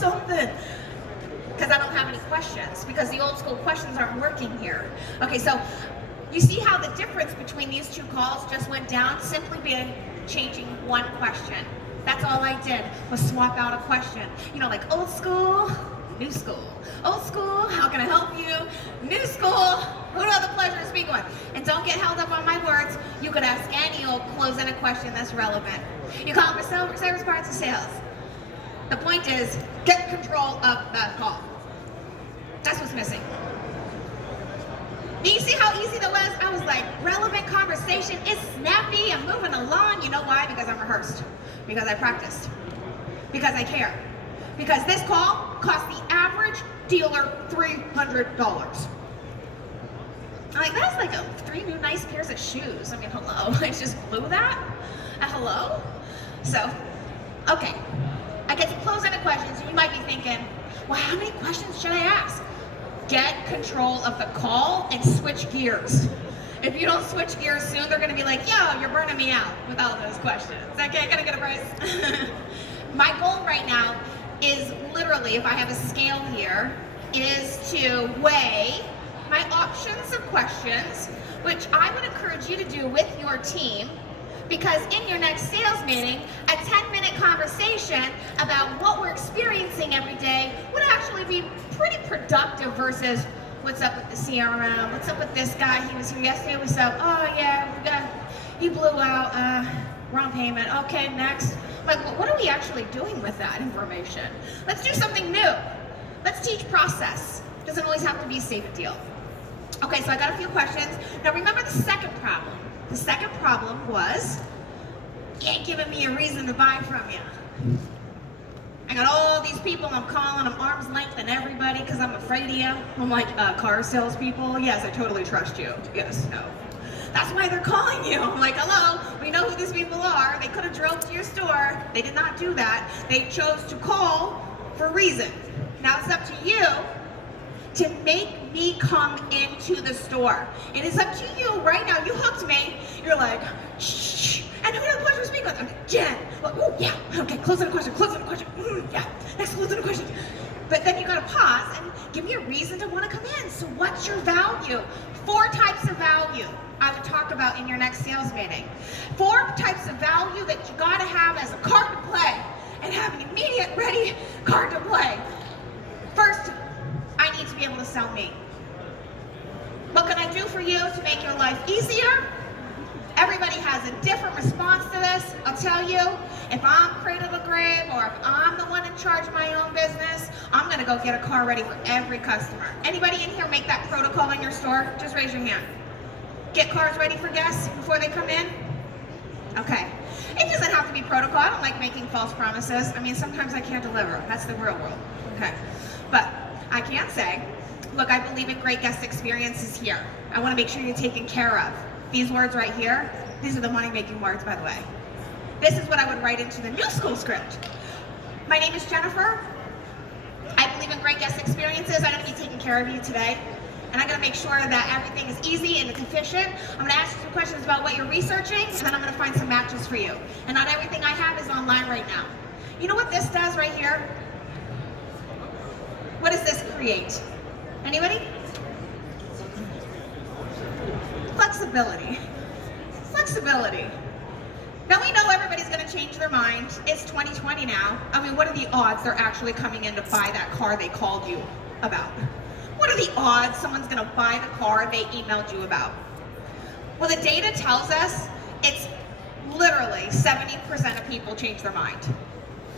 something. Because I don't have any questions, because the old school questions aren't working here. Okay, so you see how the difference between these two calls just went down simply by changing one question. That's all I did, was swap out a question. You know, like old school, new school. Old school, how can I help you? New school, who do I have the pleasure of speaking with? And don't get held up on my words. You could ask any old close-ended question that's relevant. You call for service parts and sales. The point is, get control of that call. That's what's missing. Do you see how easy that was? I was like, relevant conversation, it's snappy, I'm moving along. You know why? Because I'm rehearsed. Because I practiced. Because I care. Because this call cost the average dealer $300. I'm like, that's like 3 new nice pairs of shoes. I mean, hello, I just blew that? Hello? So, okay. I get to close-ended questions, and you might be thinking, well, how many questions should I ask? Get control of the call and switch gears. If you don't switch gears soon, they're gonna be like, yo, you're burning me out with all those questions. Okay, gonna get a price? My goal right now is literally, if I have a scale here, is to weigh my options of questions, which I would encourage you to do with your team, because in your next sales meeting, a 10-minute conversation about what we're experiencing every day would actually be pretty productive versus what's up with the CRM, what's up with this guy, he was here yesterday, what's up, oh yeah, he blew out, wrong payment, okay, next. Like, what are we actually doing with that information? Let's do something new. Let's teach process. Doesn't always have to be save a deal. Okay, so I got a few questions. Now remember the second problem. The second problem was, you ain't giving me a reason to buy from you. I got all these people, I'm calling them arm's length and everybody because I'm afraid of you. I'm like, car salespeople? Yes, I totally trust you. Yes, no. That's why they're calling you. I'm like, hello, we know who these people are. They could have drove to your store. They did not do that. They chose to call for a reason. Now it's up to you to make me come into the store. It is up to you right now. You hooked me. You're like, shh. And who do I have the pleasure to speak with? I'm like, Jen. Well, oh, yeah. Okay, close on a question, close on a question. Yeah, next close on a question. But then you gotta pause and give me a reason to wanna come in. So what's your value? 4 types of value I would talk about in your next sales meeting. 4 types of value that you gotta have as a card to play and have an immediate ready card to play. First, I need to be able to sell me. What can I do for you to make your life easier? Everybody has a different response to this. I'll tell you, if I'm cradle to grave or if I'm the one in charge of my own business, I'm gonna go get a car ready for every customer. Anybody in here make that protocol in your store? Just raise your hand. Get cars ready for guests before they come in? Okay. It doesn't have to be protocol. I don't like making false promises. I mean, sometimes I can't deliver. That's the real world. Okay. But I can say, look, I believe in great guest experiences here. I want to make sure you're taken care of. These words right here, these are the money-making words, by the way. This is what I would write into the new school script. My name is Jennifer. I believe in great guest experiences. I'm going to be taking care of you today. And I'm going to make sure that everything is easy and it's efficient. I'm going to ask you some questions about what you're researching, and then I'm going to find some matches for you. And not everything I have is online right now. You know what this does right here? What does this create? Anybody? Flexibility. Flexibility. Now we know everybody's going to change their mind. It's 2020 now. I mean, what are the odds they're actually coming in to buy that car they called you about? What are the odds someone's going to buy the car they emailed you about? Well, the data tells us it's literally 70% of people change their mind.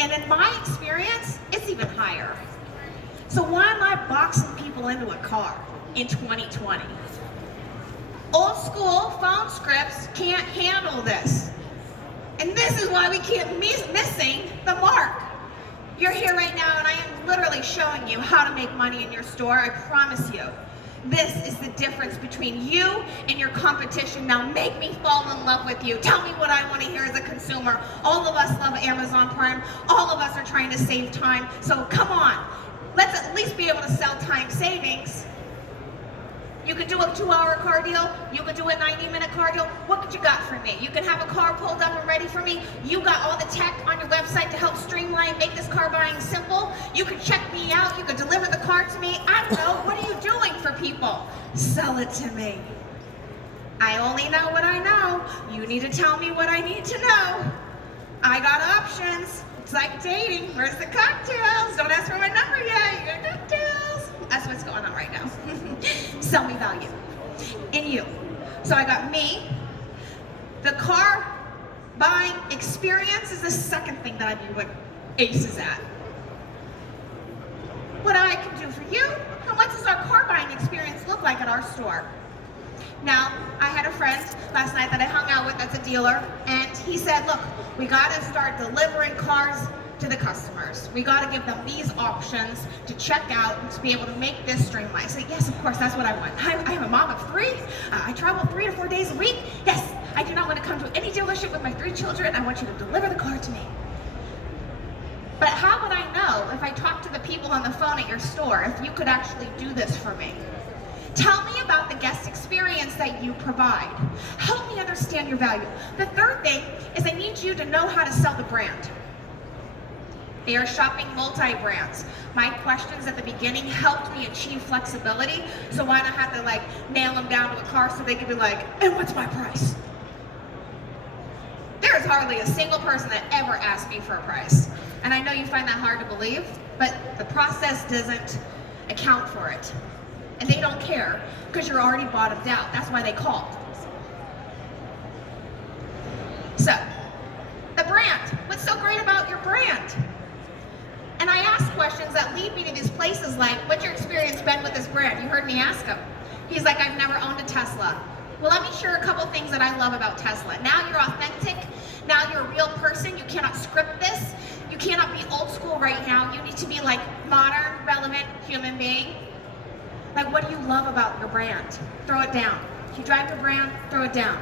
And in my experience, it's even higher. So why am I boxing people into a car in 2020? Old school phone scripts can't handle this. And this is why we keep missing the mark. You're here right now and I am literally showing you how to make money in your store, I promise you. This is the difference between you and your competition. Now make me fall in love with you. Tell me what I want to hear as a consumer. All of us love Amazon Prime. All of us are trying to save time. So come on, let's at least be able to sell time savings. You could do a 2-hour car deal. You could do a 90-minute car deal. What you got for me? You can have a car pulled up and ready for me. You got all the tech on your website to help streamline, make this car buying simple. You could check me out. You could deliver the car to me. I don't know. What are you doing for people? Sell it to me. I only know what I know. You need to tell me what I need to know. I got options. It's like dating. Where's the cocktails? Don't ask for my number yet. You got cocktails. That's what's going on right now. Sell me value in you. So I got me. The car buying experience is the second thing that I do what Ace is at. What I can do for you, and what does our car buying experience look like at our store? Now, I had a friend last night that I hung out with that's a dealer, and he said, look, we gotta start delivering cars to the customers. We gotta give them these options to check out and to be able to make this streamlined. I said, yes, of course, that's what I want. I am a mom of 3. I travel 3 to 4 days a week. Yes, I do not want to come to any dealership with my 3 children. I want you to deliver the car to me. But how would I know if I talked to the people on the phone at your store if you could actually do this for me? Tell me about the guest experience that you provide. Help me understand your value. The third thing is I need you to know how to sell the brand. They are shopping multi-brands. My questions at the beginning helped me achieve flexibility, so I don't have to like nail them down to a car so they can be like, and what's my price? There is hardly a single person that ever asked me for a price. And I know you find that hard to believe, but the process doesn't account for it. And they don't care because you're already bottomed out. That's why they called. So, the brand. What's so great about your brand? And I ask questions that lead me to these places like, what's your experience been with this brand? You heard me ask him. He's like, I've never owned a Tesla. Well, let me share a couple things that I love about Tesla. Now you're authentic. Now you're a real person. You cannot script this. You cannot be old school right now. You need to be like modern, relevant human being. Like, what do you love about your brand? Throw it down. If you drive your brand, throw it down.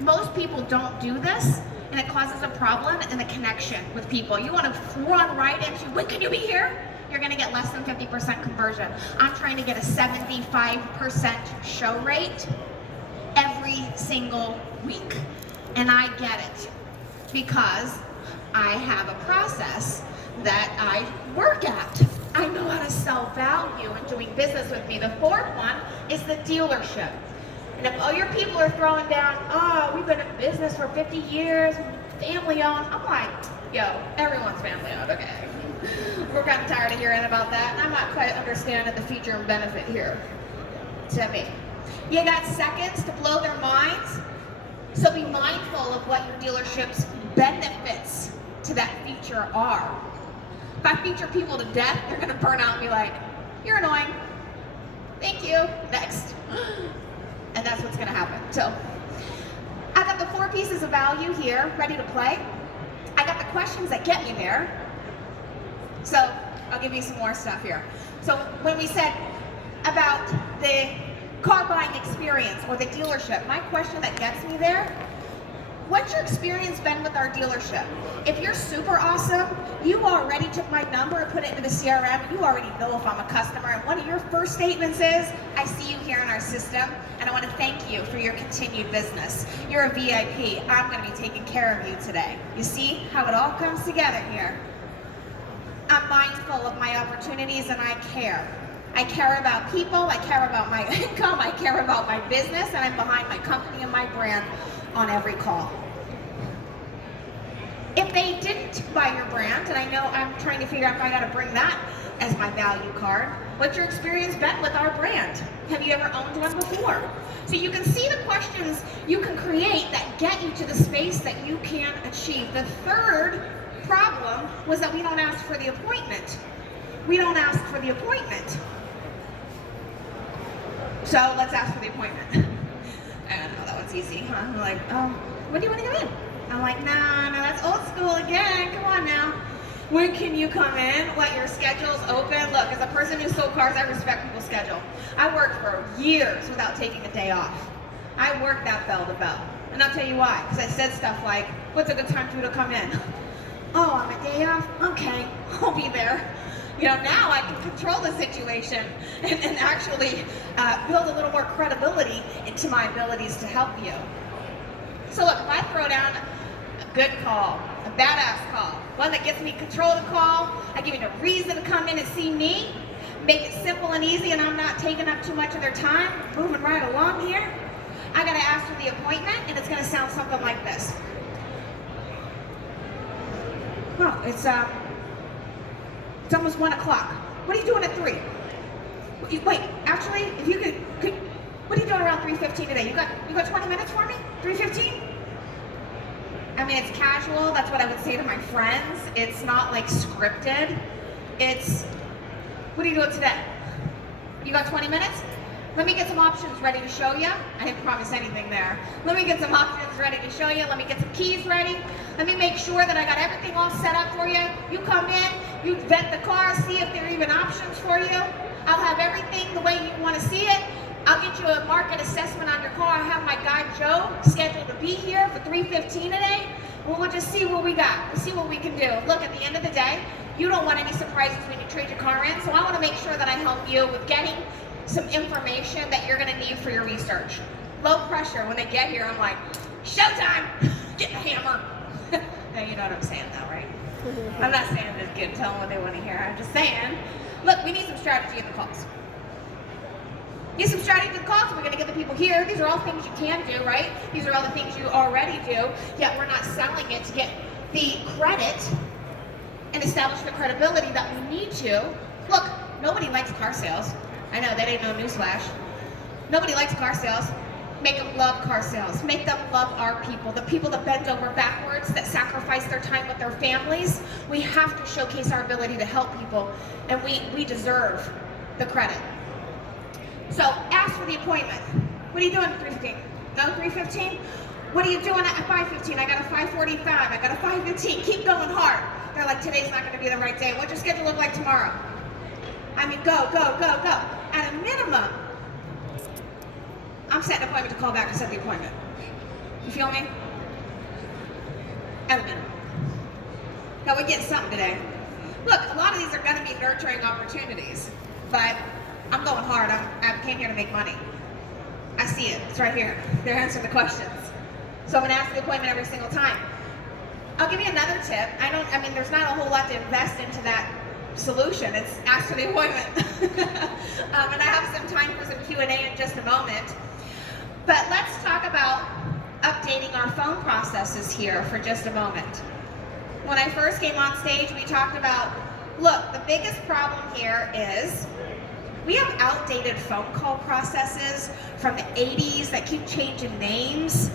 Most people don't do this, and it causes a problem in the connection with people. You want to run right into, when can you be here? You're going to get less than 50% conversion. I'm trying to get a 75% show rate every single week. And I get it because I have a process that I work at. I know how to sell value in doing business with me. The fourth one is the dealership. And if all your people are throwing down, oh, we've been in business for 50 years, family owned, I'm like, yo, everyone's family owned, okay. We're kind of tired of hearing about that, and I'm not quite understanding the feature and benefit here to me. You got seconds to blow their minds, so be mindful of what your dealership's benefits to that feature are. If I feature people to death, they're gonna burn out and be like, you're annoying. Thank you, next. And that's what's gonna happen. So, I got the 4 pieces of value here, ready to play. I got the questions that get me there. So, I'll give you some more stuff here. So, when we said about the car buying experience or the dealership, my question that gets me there, what's your experience been with our dealership? If you're super awesome, you already took my number and put it into the CRM. You already know if I'm a customer. And one of your first statements is, I see you here in our system, and I want to thank you for your continued business. You're a VIP. I'm going to be taking care of you today. You see how it all comes together here? I'm mindful of my opportunities, and I care. I care about people. I care about my income. I care about my business, and I'm behind my company and my brand on every call. If they didn't buy your brand, and I know I'm trying to figure out if I gotta bring that as my value card, what's your experience been with our brand? Have you ever owned one before? So you can see the questions you can create that get you to the space that you can achieve. The third problem was that we don't ask for the appointment. We don't ask for the appointment. So let's ask for the appointment. I don't know, that one's easy, huh? I'm like, when do you want to come in? I'm like, no, that's old school again. Come on now. When can you come in? What, your schedule's open? Look, as a person who sold cars, I respect people's schedule. I worked for years without taking a day off. I worked that bell to bell. And I'll tell you why. Because I said stuff like, what's a good time for you to come in? Oh, on my day off? Okay, I'll be there. Now I can control the situation and actually build a little more credibility into my abilities to help you. So look, if I throw down a good call, a badass call, one that gets me control of the call, I give you a reason to come in and see me, make it simple and easy, and I'm not taking up too much of their time, moving right along here, I gotta ask for the appointment, and it's gonna sound something like this. Oh, it's almost 1 o'clock. What are you doing at 3? Wait, actually, if you could, what are you doing around 3:15 today? You got 20 minutes for me? 3:15? I mean, it's casual. That's what I would say to my friends. It's not like scripted. It's, what are you doing today? You got 20 minutes? Let me get some options ready to show you. I didn't promise anything there. Let me get some options ready to show you. Let me get some keys ready. Let me make sure that I got everything all set up for you. You come in, you vet the car, see if there are even options for you. I'll have everything the way you want to see it. I'll get you a market assessment on your car. I have my guy Joe scheduled to be here for 3:15 today. We'll just see what we got. We'll see what we can do. Look, at the end of the day, you don't want any surprises when you trade your car in, so I want to make sure that I help you with getting some information that you're going to need for your research. Low pressure. When they get here, I'm like, showtime! Get the hammer! Now you know what I'm saying though, right? I'm not saying this kid, tell them what they want to hear. I'm just saying, look, we need some strategy in the calls. Need some strategy in the calls. We're going to get the people here. These are all things you can do, right? These are all the things you already do, yet we're not selling it to get the credit and establish the credibility that we need to. Look, nobody likes car sales. I know, that ain't no newsflash. Nobody likes car sales. Make them love car sales. Make them love our people, the people that bend over backwards, that sacrifice their time with their families. We have to showcase our ability to help people, and we deserve the credit. So ask for the appointment. What are you doing at 3:15? No, 3:15? What are you doing at 5:15? I got a 5:45. I got a 5:15. Keep going hard. They're like, today's not going to be the right day. What's your schedule look like tomorrow? I mean, go, go, go, go. At a minimum, I'm setting an appointment to call back to set the appointment. You feel me? At a minimum. Now, we're getting something today. Look, a lot of these are going to be nurturing opportunities, but I'm going hard. I came here to make money. I see it. It's right here. They're answering the questions. So I'm going to ask the appointment every single time. I'll give you another tip. I mean, there's not a whole lot to invest into that solution. It's ask for the appointment. And I have some time for some Q&A in just a moment. But let's talk about updating our phone processes here for just a moment. When I first came on stage, we talked about, look, the biggest problem here is we have outdated phone call processes from the 80s that keep changing names.